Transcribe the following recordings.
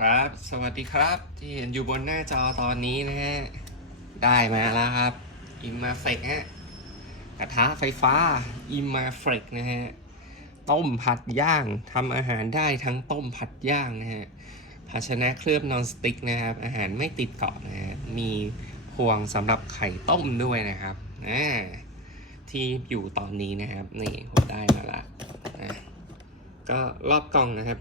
ครับ สวัสดีครับ ที่เห็นอยู่บนหน้าจอตอนนี้นะฮะ ได้มาแล้วครับอิมมาเฟกฮะ กระทะไฟฟ้าอิมมาเฟกนะฮะ ต้มผัดย่างทำอาหารได้ทั้งต้มผัดย่างนะฮะ ภาชนะเคลือบนอนสติ๊กนะครับ อาหารไม่ติดเกาะนะฮะ มีพวงสำหรับไข่ต้มด้วยนะครับอ่าที่อยู่ตอนนี้นะครับ นี่ผมได้มาละนะก็รอบกล่องนะครับ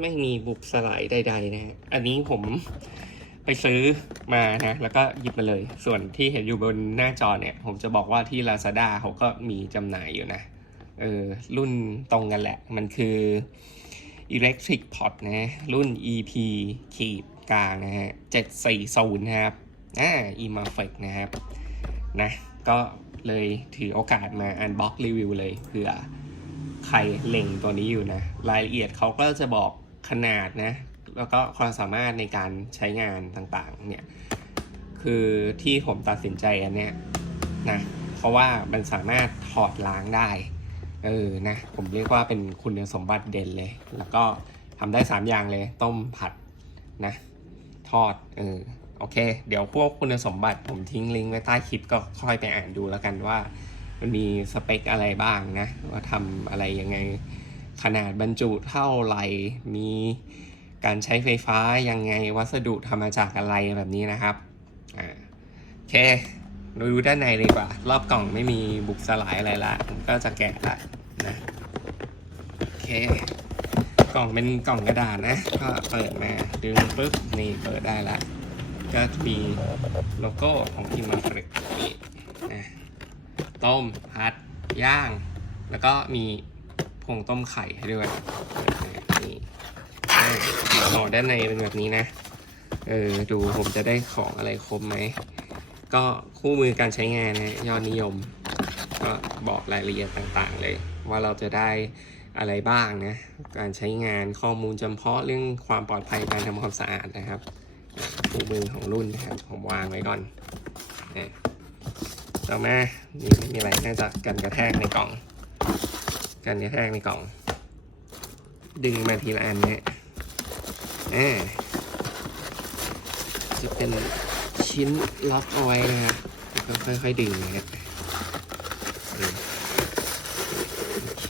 ไม่มีบุบสลายใดๆนะอันนี้ผมไปซื้อมานะ แล้วก็หยิบมาเลย ส่วนที่เห็นอยู่บนหน้าจอเนี่ย ผมจะบอกว่าที่ Lazada เขาก็มีจำหน่ายอยู่นะ เออ รุ่นตรงกันแหละ มันคือ Electric Pot นะ รุ่น EP ขีดกลางนะฮะ 740 นะครับ อ่า e m a f e c นะครับ นะ ก็เลยถือโอกาสมาอันบ็อกรีวิวเลยเผื่อใครเล็งตัวนี้อยู่นะ รายละเอียดเขาก็จะบอก ขนาดนะแล้วก็ความสามารถในการใช้งานต่างๆเนี่ยคือที่ผมตัดสินใจอันเนี้ยนะเพราะว่ามันสามารถถอดล้างได้เออนะผมเรียกว่าเป็นคุณสมบัติเด่นเลย แล้วก็ทำได้ 3 อย่างเลย ต้มผัดนะทอดเออโอเค เดี๋ยวพวกคุณสมบัติผมทิ้งลิงก์ไว้ใต้คลิปก็ค่อยไปอ่านดูแล้วกันว่า มันมีสเปคอะไรบ้างนะ ว่าทำอะไรยังไง ขนาดบรรจุเท่าไหร่ มีการใช้ไฟฟ้ายังไง วัสดุทำมาจากอะไรแบบนี้นะครับ อ่าโอเคเราดูด้านในเลยกว่า รอบกล่องไม่มีบุกสลายอะไรละ ผมก็จะแกะละนะโอเค กล่องเป็นกล่องกระดาษนะ ก็เปิดมาดึงปุ๊บ นี่เปิดได้ละ ก็มีโลโก้ของทีมมาฟริกนี่นะต้มผัด ย่าง แล้วก็มี งต้มไข่ให้ด้วยนี่ห่อด้านในเป็นแบบนี้นะ เออ ดูผมจะได้ของอะไรครบไหม ก็คู่มือการใช้งานนะยอดนิยม ก็บอกรายละเอียดต่างๆเลย ว่าเราจะได้อะไรบ้างนะ การใช้งานข้อมูลจำเพาะเรื่องความปลอดภัยการทำความสะอาดนะครับคู่มือของรุ่นนะครับผมวางไว้ก่อนอะต่อมานี่ไม่มีอะไรน่าจะกันกระแทกในกล่อง กันกระแทกในกล่อง ดึงมาทีละอันเนี่ยจะเป็นชิ้นล็อกเอาไว้นะครับแล้วก็ค่อยๆดึงนะครับโอเค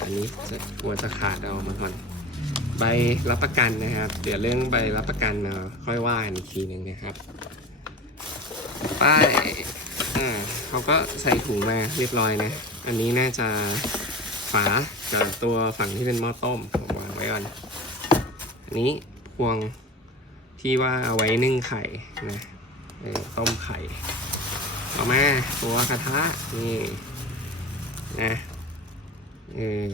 อันนี้จะกลัวจะขาดเอามาก่อน ใบรับประกันนะครับ เดี๋ยวเรื่องใบรับประกันเราค่อยว่ากันอีกทีหนึ่งนะครับ ป้าย อ่าเขาก็ใส่ถุงมาเรียบร้อยนะ อันนี้น่าจะฝากับตัวฝั่งที่เป็นหม้อต้มผมวางไว้ก่อน อันนี้พวงที่ว่าเอาไว้นึ่งไข่นะต้มไข่ต่อมาตัวกระทะนี่นะเออ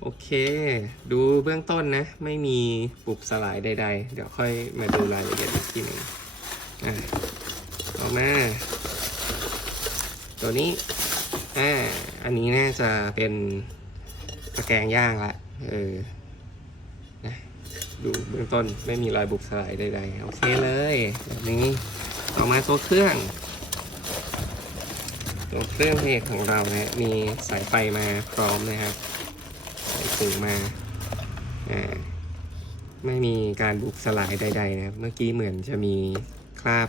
โอเค ดูเบื้องต้นนะ ไม่มีปุบสลายใด ๆ เดี๋ยวค่อยมาดูรายละเอียดอีกทีหนึ่งอะต่อมา ตัวนี้ อ่า อันนี้น่าจะเป็นตะแกรงย่างละ เออ นะ ดูเบื้องต้นไม่มีรอยบุบสลายใดๆ โอเคเลย แบบนี้ต่อมาตัวเครื่องตัวเครื่องเพลของเรานะมีสายไฟมาพร้อมนะครับใส่ถุงมา อ่า ไม่มีการบุบสลายใดๆนะครับ เมื่อกี้เหมือนจะมีคราบ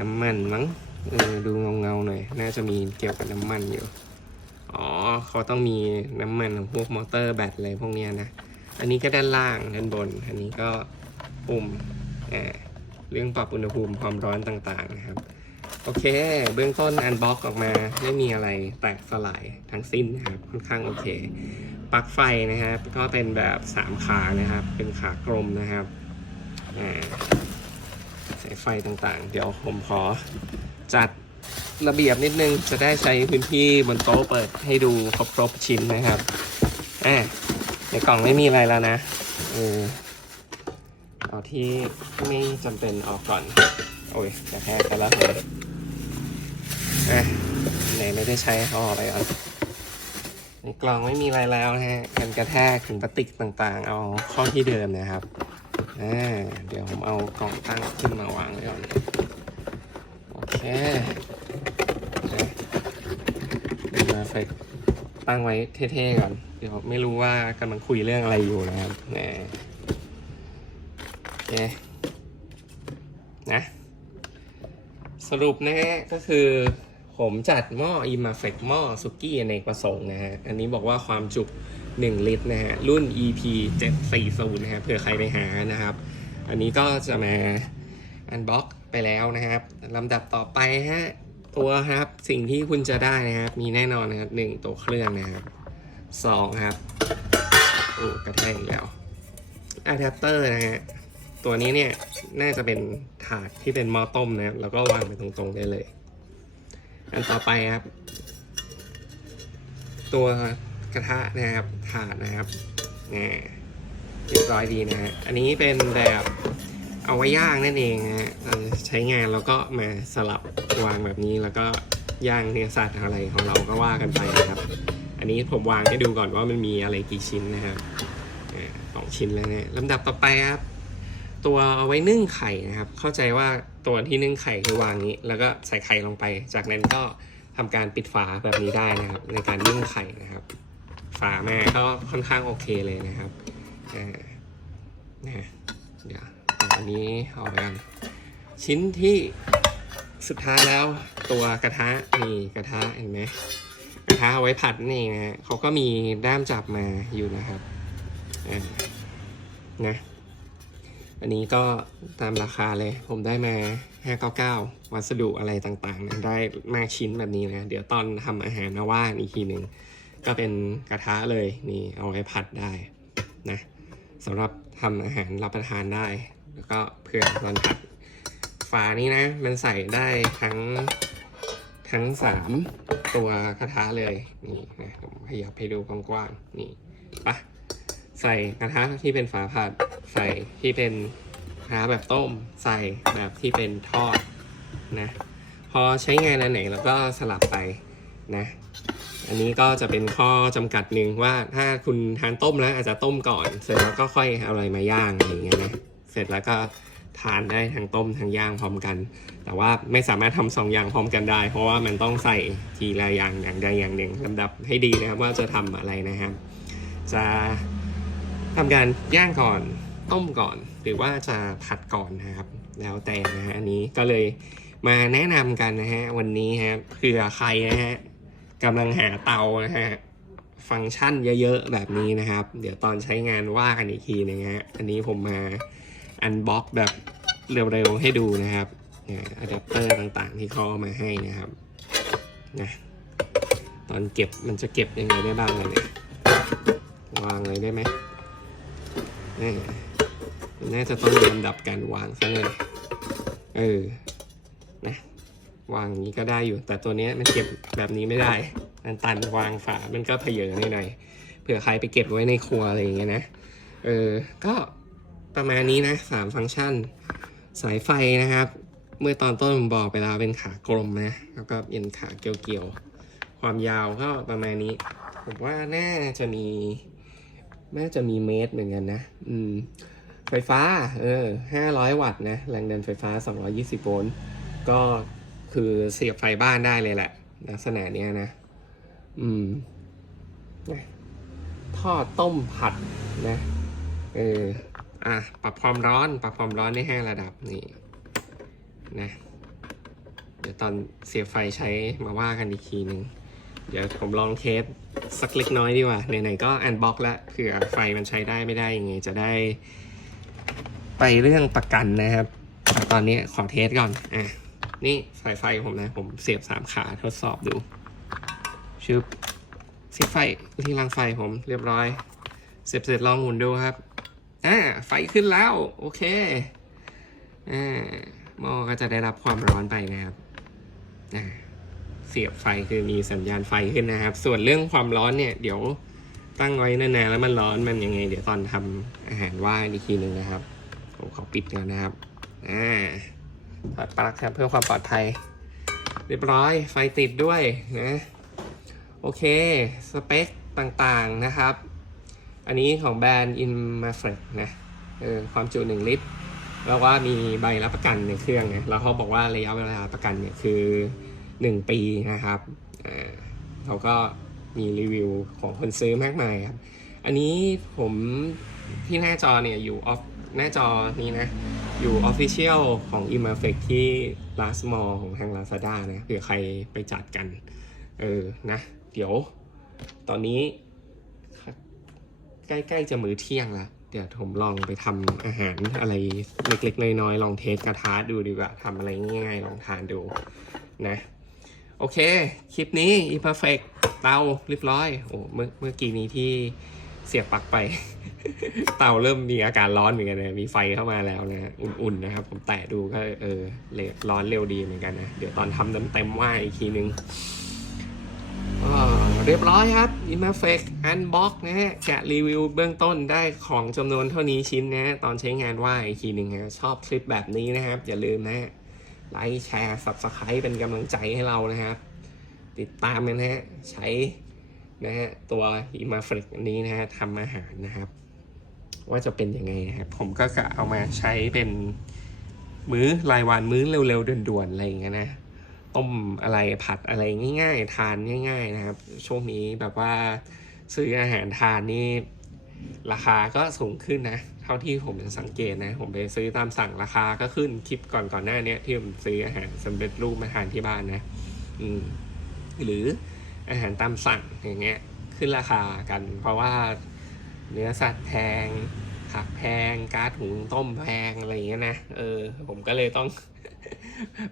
น้ำมันมั้ง เออดูเงาเงาหน่อย น่าจะมีเกี่ยวกับน้ำมันอยู่ อ๋อเขาต้องมีน้ำมันพวกมอเตอร์แบตอะไรพวกเนี้ยนะ อันนี้ก็ด้านล่างด้านบน อันนี้ก็ปุ่มอ่าเรื่องปรับอุณหภูมิความร้อนต่างๆนะครับ โอเค เบื้องต้นอันบ็อกออกมาไม่มีอะไรแตกสลายทั้งสิ้นนะครับ ค่อนข้างโอเคปลั๊กไฟนะครับก็เป็นแบบสามขานะครับ เป็นขากลมนะครับสายไฟต่างๆ เดี๋ยวผมขอ จัดระเบียบนิดนึงจะได้ใช้พื้นที่บนโต๊ะเปิดให้ดูครบๆชิ้นนะครับอ่าในกล่องไม่มีอะไรแล้วนะเออเอาที่ไม่จำเป็นออกก่อน โอ้ยกระแทกกันแล้วเลยอะไหนไม่ได้ใช้เขาออกไปก่อนในกล่องไม่มีอะไรแล้วนะฮะกันกระแทกถึงพลาสติกต่างๆ เอาข้าที่เดิมนะครับอ่าเดี๋ยวผมเอากล่องตั้งขึ้นมาวางไว้ก่อน มาไปตั้งไว้เท่ๆก่อน เดี๋ยวไม่รู้ว่ากำลังคุยเรื่องอะไรอยู่นะครับแหมเคนะ สรุปนะฮะก็คือผมจัดหม้อ i m a f e c หม้อสุกี้อเนประสงค์นะฮะ อันนี้บอกว่าความจุ 1 ลิตรนะฮะ รุ่น EP 740นะฮะเผื่อใครไปหานะครับ อันนี้ก็จะมาอันบ็อก ไปแล้วนะครับลำดับต่อไปฮะตัวครับสิ่งที่คุณจะได้นะครับ มีแน่นอนนะครับหนึ่งตัวเครื่องนะครับสองครับโอ้กระแทกอีกแล้วอะแดปเตอร์นะฮะตัวนี้เนี่ยน่าจะเป็นถาดที่เป็นหม้อต้มนะครับแล้วก็วางไปตรงๆได้เลย อันต่อไปครับ ตัวกระทะนะครับถาดนะครับนี่เรียบร้อยดีนะฮะอันนี้เป็นแบบ เอาไว้ย่างนั่นเองฮะเราใช้งานแล้วก็มาสลับวางแบบนี้แล้วก็ย่างเนื้อสัตว์อะไรของเราก็ว่ากันไปนะครับ อันนี้ผมวางให้ดูก่อนว่ามันมีอะไรกี่ชิ้นนะครับสองชิ้นแล้วเนี่ยลำดับต่อไปครับ ตัวเอาไว้นึ่งไข่นะครับ เข้าใจว่าตัวที่นึ่งไข่คือวางนี้ แล้วก็ใส่ไข่ลงไป จากนั้นก็ทำการปิดฝาแบบนี้ได้นะครับ ในการนึ่งไข่นะครับ ฝาแม่ก็ค่อนข้างโอเคเลยนะครับอ่านะเดี๋ยว อันนี้เอาไปกันชิ้นที่สุดท้ายแล้วตัวกระทะนี่กระทะเห็นไหมกระทะเอาไว้ผัดนี่นะฮะเขาก็มีด้ามจับมาอยู่นะครับนะอันนี้ก็ตามราคาเลยผมได้มา 599 วัสดุอะไรต่างๆนะได้มากชิ้นแบบนี้นะ เดี๋ยวตอนทำอาหารมาว่าอีกทีหนึ่งก็เป็นกระทะเลยนี่เอาไว้ผัดได้นะสำหรับทำอาหารรับประทานได้ แล้วก็เผื่อตอนผัดฝานี้นะ มันใส่ได้ทั้งทั้งสามตัวกระทะเลยนี่นะผมขยับให้ดูกว้างๆนี่ปะใส่กระทะที่เป็นฝาผัด ใส่ที่เป็นกระทะแบบต้ม ใส่แบบที่เป็นทอดนะพอใช้งานอันไหนเราก็สลับไปนะอันนี้ก็จะเป็นข้อจำกัดหนึ่งว่าถ้าคุณทานต้มแล้วอาจจะต้มก่อน เสร็จแล้วก็ค่อยเอาอะไรมาย่างอะไรอย่างเงี้ยนะ เสร็จแล้วก็ทานได้ทั้งต้มทั้งย่างพร้อมกัน แต่ว่าไม่สามารถทำสองอย่างพร้อมกันได้ เพราะว่ามันต้องใส่ทีละอย่างอย่างใดอย่างหนึ่งลำดับให้ดีนะครับว่าจะทำอะไรนะครับ จะทำการย่างก่อนต้มก่อน หรือว่าจะผัดก่อนนะครับ แล้วแต่นะฮะอันนี้ก็เลยมาแนะนำกันนะฮะวันนี้ฮะเผื่อใครนะฮะกำลังหาเตานะฮะฟังก์ชันเยอะๆแบบนี้นะครับ เดี๋ยวตอนใช้งานว่ากันอีกทีนะฮะอันนี้ผมมา อันบ็อกแบบเร็วๆให้ดูนะครับนี่ยอะแดปเตอร์ต่างๆที่เขาเอามาให้นะครับนะตอนเก็บมันจะเก็บยังไงได้บ้างเลยเนี่ยวางเลยได้ไหมเออมันน่าจะต้องมีลำดับการวางซะเลยเออนะวางอย่างนี้ก็ได้อยู่ แต่ตัวนี้มันเก็บแบบนี้ไม่ได้มันตันวางฝามันก็เพเยอหน่อยๆเผื่อใครไปเก็บไว้ในครัวอะไรอย่างเงี้ยนะเออก็ ประมาณนี้นะสามฟังก์ชัน สายไฟนะครับ เมื่อตอนต้นผมบอกไปแล้วเป็นขากลมนะ แล้วก็เป็นขาเกี่ยวๆ ความยาวก็ประมาณนี้ ผมว่าน่าจะมี น่าจะมีเมตรเหมือนกันนะ อืม ไฟฟ้า เออห้าร้อยวัตต์นะ แรงดันไฟฟ้า220โวลต์ ก็คือเสียบไฟบ้านได้เลยแหละ ลักษณะเนี้ยนะ อืมนะทอดต้มผัดนะ เออ อะปรับความร้อนปรับความร้อนได้ห้าระดับนี่นะเดี๋ยวตอนเสียบไฟใช้มาว่ากันอีกทีหนึ่งเดี๋ยวผมลองเทสสักเล็กน้อยดีกว่าไหนๆก็อันบ็อกแล้วเผื่อไฟมันใช้ได้ไม่ได้ยังไงจะได้ ไปเรื่องประกันนะครับแต่ตอนนี้ขอเทสก่อนอะนี่สายไฟผมนะ ผมเสียบสามขาทดสอบดูชึบเสียบไฟที่รางไฟผมเรียบร้อย เสียบเสร็จลองหมุนดูครับ อ่าไฟขึ้นแล้ว โอเคอ่าหม้อก็จะได้รับความร้อนไปนะครับอ่าเสียบไฟคือมีสัญญาณไฟขึ้นนะครับ ส่วนเรื่องความร้อนเนี่ย เดี๋ยวตั้งไว้นานๆแล้วมันร้อนมันยังไง เดี๋ยวตอนทำอาหารว่าอีกทีหนึ่งนะครับผมขอปิดก่อนนะครับอ่าถอดปลั๊กครับเพื่อความปลอดภัย เรียบร้อยไฟติดด้วยนะ โอเค สเปคต่างๆนะครับ อันนี้ของแบรนด์ i n m a f r e นะเออความจุ 1 ลิตร แล้วว่ามีใบรับประกันในเครื่องไงแล้วเขาบอกว่าระยะเวลาประกันเนี่ยคือ 1 ปีนะครับอ่าเขาก็มีรีวิวของคนซื้อมากมายครับ อันนี้ผมที่หน้าจอเนี่ยอยู่ออฟหน้าจอนี้นะ อยู่ Official ของ i m a f e c t ที่ Last Mall ของทาง Lazada นะเผื่อใครไปจัดกัน เออนะ เดี๋ยว ตอนนี้ ใกล้ๆจะมื้อเที่ยงแล้ว เดี๋ยวผมลองไปทำอาหารอะไรเล็กๆน้อยๆลองเทสกระทะดูดีกว่าทำอะไรง่ายๆลองทานดูนะ โอเค คลิปนี้ imperfect เตาเรียบร้อย โอ้เมื่อเมื่อกี้นี้ที่เสียบปลั๊กไป เตาเริ่มมีอาการร้อนเหมือนกันนะมีไฟเข้ามาแล้วนะ อุ่นๆนะครับ ผมแตะดูก็เออร้อนเร็วดีเหมือนกันนะ เดี๋ยวตอนทำเต็มๆว่าอีกทีนึงอ่า เรียบร้อยครับ i m a f e c Unbox นะฮะแกะรีวิวเบื้องต้นได้ของจำนวนเท่านี้ชิ้นนะ ตอนใช้งานว่าอีกทีหนึ่งนะชอบคลิปแบบนี้นะครับ อย่าลืมนะฮะไลค์แชร์ Subscribe เป็นกำลังใจให้เรานะครับ ติดตามกันนะฮะใช้นะฮะตัว i m a f e c อันนี้นะฮะทำอาหารนะครับ ว่าจะเป็นยังไงนะครับ ผมก็กะเอามาใช้เป็นมื้อรายวันมื้อเร็วๆด่วนๆอะไรอย่างเงี้ยนะ ต้มอะไรผัดอะไรง่าย ๆ ทานง่าย ๆ นะครับ ช่วงนี้แบบว่าซื้ออาหารทานนี่ราคาก็สูงขึ้นนะ เท่าที่ผมสังเกตนะ ผมไปซื้อตามสั่งราคาก็ขึ้นคลิปก่อนก่อนหน้านี้ที่ผมซื้ออาหารสำเร็จรูปมาทานที่บ้านนะ อืมหรืออาหารตามสั่งอย่างเงี้ย ขึ้นราคากัน เพราะว่าเนื้อสัตว์แพง ผักแพงก๊าซหุงต้มแพงอะไรอย่างเงี้ยนะเออ ผมก็เลยต้อง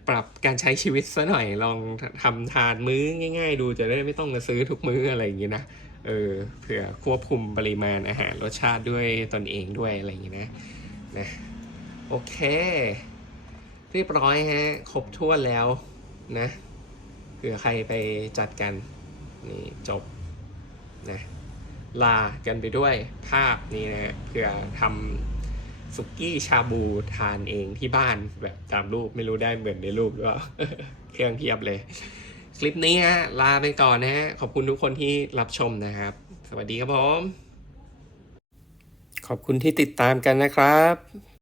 ปรับการใช้ชีวิตซะหน่อยลองทำทานมื้อง่าย ๆ ดูจะได้ไม่ต้องมาซื้อทุกมื้ออะไรอย่างงี้นะเออเผื่อควบคุมปริมาณอาหารรสชาติด้วยตนเองด้วยอะไรอย่างงี้นะนะโอเค เรียบร้อยฮะครบถ้วนแล้วนะเผื่อใครไปจัดกันนี่จบนะ ลากันไปด้วยภาพนี้นะฮะเผื่อทำสุกี้ชาบูทานเองที่บ้านแบบตามรูปไม่รู้ได้เหมือนในรูปหรือเปล่าเครื่องเทียบเลย คลิปนี้ฮะลาไปก่อนนะฮะขอบคุณทุกคนที่รับชมนะครับ สวัสดีครับผม ขอบคุณที่ติดตามกันนะครับ